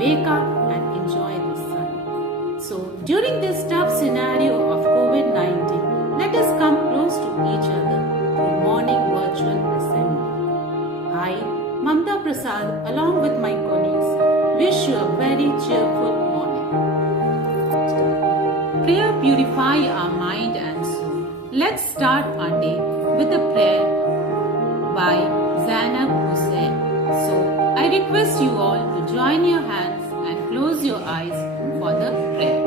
wake up and enjoy the sun. So, during this tough scenario of COVID-19, let us come close to each other through morning virtual assembly. I, Mamta Prasad, along with my colleagues, wish you a very cheerful morning. Prayer purify our mind and soul. Let's start our day with a prayer by Zainab Hussain. So, I request you all to join your hands and close your eyes for the prayer.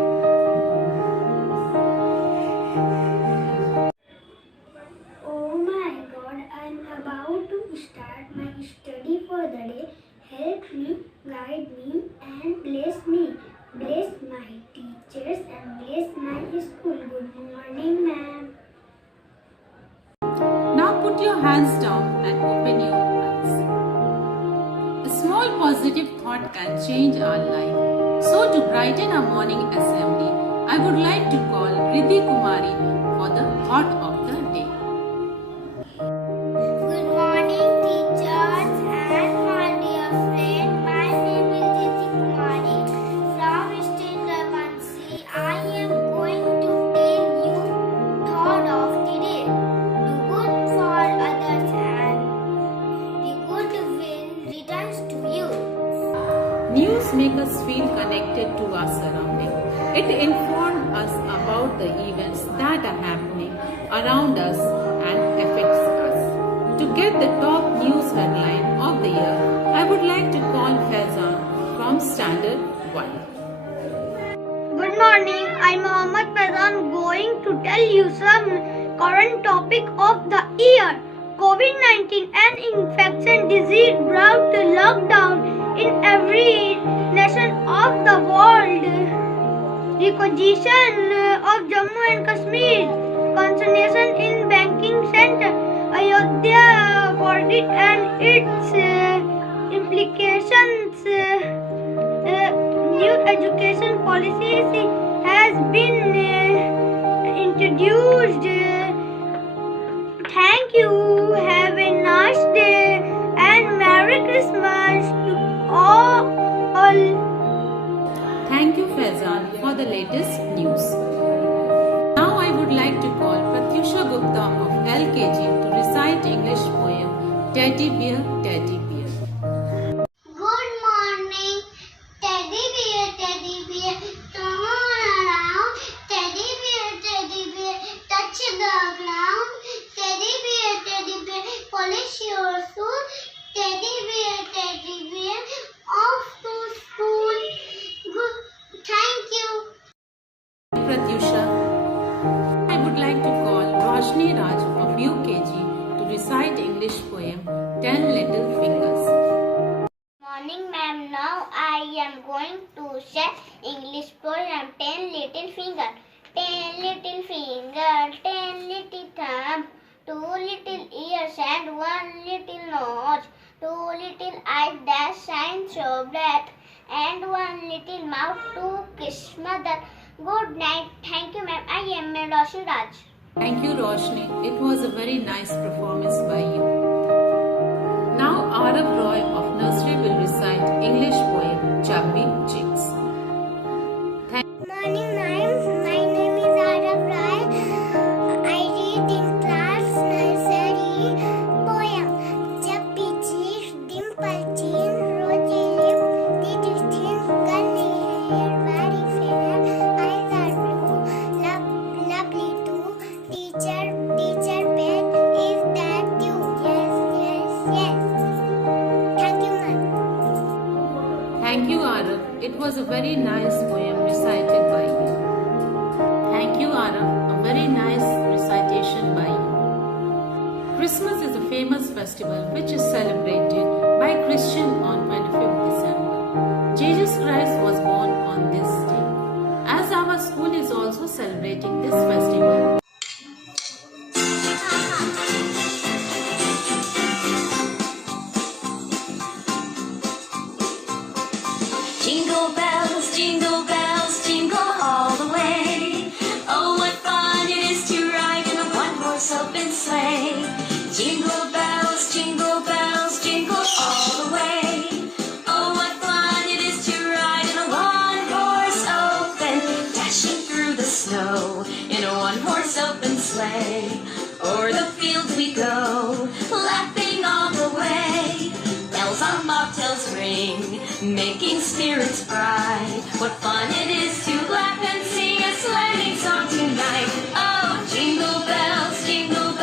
Oh my God, I'm about to start my study for the day. Help me, guide me, and bless me. Bless my teachers and bless my school. Good morning, ma'am. Now put your hands down and open your eyes. A small positive thought can change our life. So to brighten our morning assembly, I would like to call Riddhi Kumari for the thought of the day. Good morning, teachers and my dear friend. My name is Riddhi Kumari from State Ramansi. I am going to tell you thought of the day. Do good for others and the good will returns to you. News make us feel connected to our surrounding. It informs us about the events that are happening around us and affects us. To get the top news headline of the year, I would like to call Faizan from Standard 1. Good morning, I'm Mohammad Faizan going to tell you some current topic of the year. COVID-19 and infection disease brought the lockdown in every nation of the world. Requisition of Jammu and Kashmir, concentration in banking center, Ayodhya verdict and its implications. New education policy has been introduced. Thank you. Have a nice day and Merry Christmas to all. Thank you, Faizan, for the latest news. Now I would like to call Pratyusha Gupta of LKG to recite English poem Teddy Bear, Teddy Bear. Good morning, teddy bear, turn around. Teddy bear, touch the ground. Teddy bear, polish your shoe. Teddy bear, off to school. Good, thank you. Pratyusha. I would like to call Roshni Raj of UKG to recite English poem 10 Little Fingers. Morning, ma'am. Now I am going to say English poem 10 little finger. 10 little finger, 10 little thumb, 2 little ears and 1 little nose, 2 little eyes that shine so bright, and 1 little mouth to kiss mother. Good night. Thank you, ma'am. I am Roshni Raj. Thank you, Roshni. It was a very nice performance by you. Now Arav Roy of Nursery will recite English poem Chubby Chicks. Morning, ma'am. My name is Arav Rai. I read in class nursery poem. Chubby cheeks, dimple chin, rosy lip, little thin, curly hair, very fair. Eyes are blue, lovely too. Teacher pet, is that you? Yes. Thank you, ma'am. Thank you, Arav. It was a very nice poem recited by you. Thank you, Arav. A very nice recitation by you. Christmas is a famous festival which is celebrated by Christians on 25th December. Jesus Christ was born on this day. As our school is also celebrating this festival, jingle bells, jingle all the way. Oh, what fun it is to ride in a one-horse open sleigh. Jingle bells, jingle all the way. Oh, what fun it is to ride. making spirits bright. What fun it is to laugh and sing a sleighing song tonight. Oh, jingle bells, jingle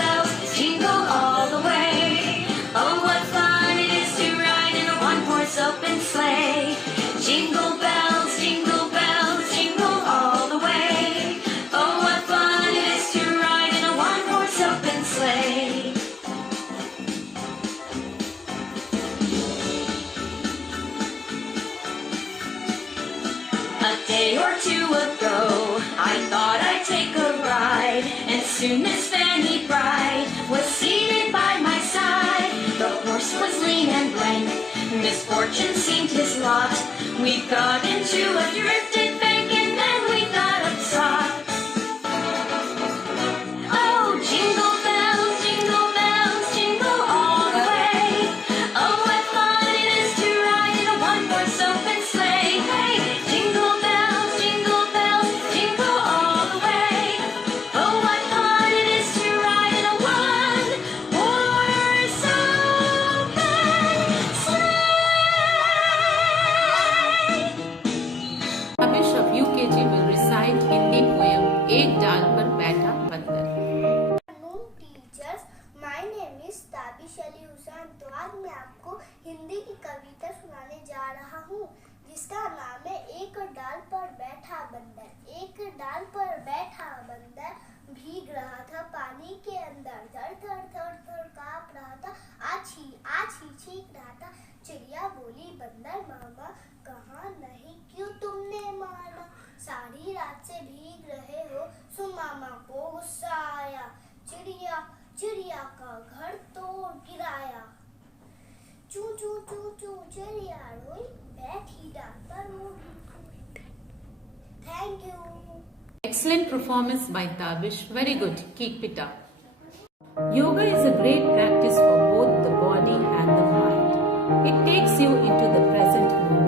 all the way. Oh, what fun it is to ride in a one-horse open sleigh. Jingle bells, jingle all the way. Oh, what fun it is to ride in a one-horse open sleigh. A day or two ago, I thought I'd take a ride, and soon Miss Fanny Bright was seated by my side. The horse was lean and blank, misfortune seemed his lot. We got into a drifted bank, and then we got upsot. Oh, jingle bells, jingle all the way. Oh, what fun it is to ride in a one-horse open sleigh. Hey, jingle bells, jingle all the way. Oh, what fun it is to ride in a one-horse open sleigh. Abish of UKG will recite Hindi poem एक डाल पर बैठा बंदर. Afternoon teachers, my name is Tabish Ali Hussain. तो आज मैं आपको हिंदी की कविता सुनाने जा रहा हूँ जिसका नाम है एक डाल पर बैठा बंदर। एक डाल पर बैठा बंदर भीग रहा था पानी के अंदर, थर थर थर थर काँप रहा था, आछी छींक रहा था। चिड़िया बोली बंदर मामा कहाँ नहीं क्यों तुमने माना, सारी रात से भीग रहे हो। सो मामा को गुस्सा आया, चिड़िया का घर तोड़ गिराया। चू चू चू चू चिड़िया रोई, बैठी डाल पर वो भी खोई। Thank you. Excellent performance by Tabish. Very good. Keep it up. Yoga is a great practice for both the body and the mind. It takes you into the present moment.